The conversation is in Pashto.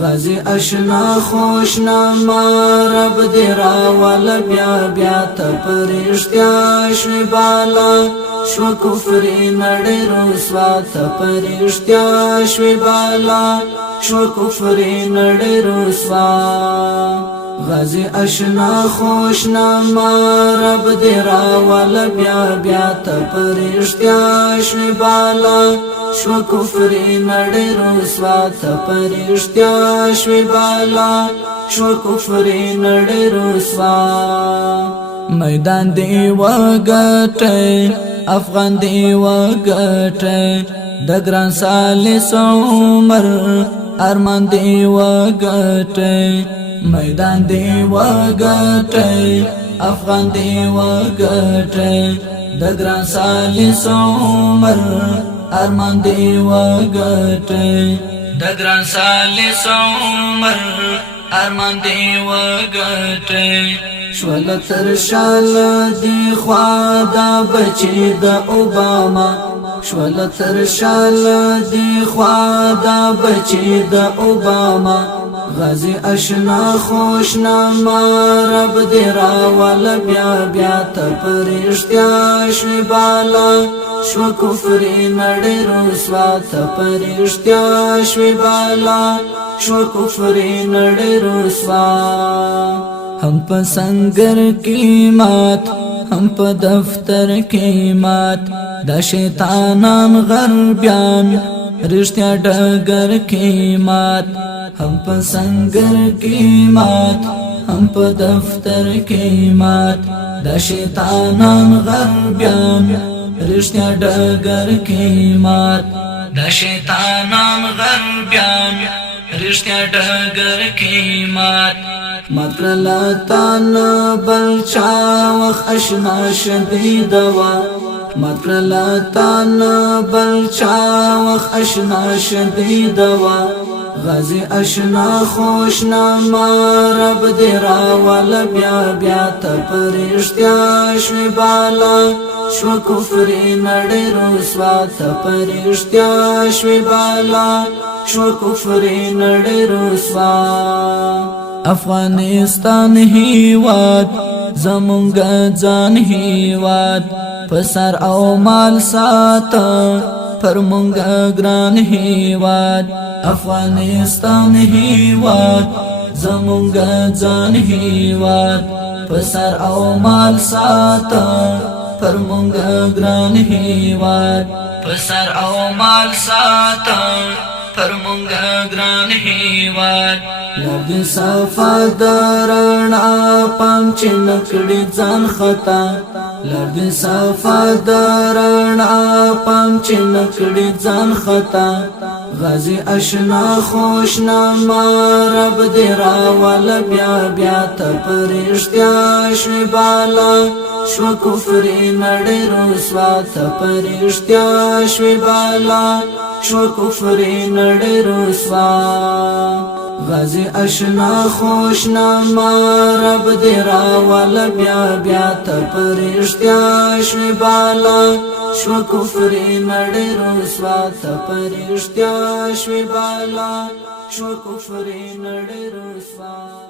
غازی اشنا خوشنا ما رب دی راول بیا بیا تا پرشتیا شوی بالا شو کفری نڑی رسوا تا پرشتیا شوی بالا شو کفری نڑی رسوا غازی اشنا خوشنا ما رب دی راول بیا بیا تا پرشتیا شوی بالا شو کفری نڑی رسوا تا پرشتیا شوی بالا شو کفری نڑی رسوا میدان دی وگٹی افغان دی وگٹی دگران سالس عمر ارمان دی وگٹی میدان دی وگٹی افغان دی وگٹی دگران سالس عمر ارمان دی وگٹی دگران سالس عمر ارمان دی وگٹی شول ترشال دی خوادا بچی دا اوباما شول ترشال دی خوادا بچی دا اوباما غازی اشنا خوشنا ما رب دی راول بیا بیا تا پرشتیا شوی بالا شو کفری نڑی رسوا تا پرشتیا شوی بالا شو کفری نڑی رسوا ہم پا سنگر کی مات ہم پا دفتر کی مات دا شیطانان غربیان رشتیا ڈگر کی مات ہم پا سنگر کی مات ہم پا دفتر کی مات دا شیطانان غربیان رشتیا ڈگر کی مات دا شیطانان غربیان رشتیا ڈگر کی مات مکرلا تانا بلچا وخ اشنا شدید وا مکرلا تانا بلچا وخ اشنا شدید وا غازی اشنا خوشنا ما رب دی راول بیا بیا تا پرشتیا شوی بالا شو کفری نڑی رسوا تا پرشتیا شوی بالا شو کفری نڑی رسوا افغانستان هیواد زمونگا جان هیواد پسر او مال ساتا پر مونگا گران هیواد افغانستان هیواد زمونگا جان هیواد پسر او مال ساتا پر مونگا گران هیواد پسر او مال ساتا پر مونگا گران هیواد لرد صفا دارنا پام چنکڑی جان خطا لرد صفا دارنا پام چنکڑی جان خطا غازی اشنا خوشنا ما رب دی راول بیا بیا تا پرشتیا شوی بالا شو کفری نڑی رسوا تا پرشتیا شوی بالا شو کفری نڑی رسوا غازی اشنا خوشنا ما رب دی راول بیا بیا تا پرشتیا شوی بالا شو کفری نڑی رسوا تا پرشتیا شوی بالا شو کفری نڑی رسوا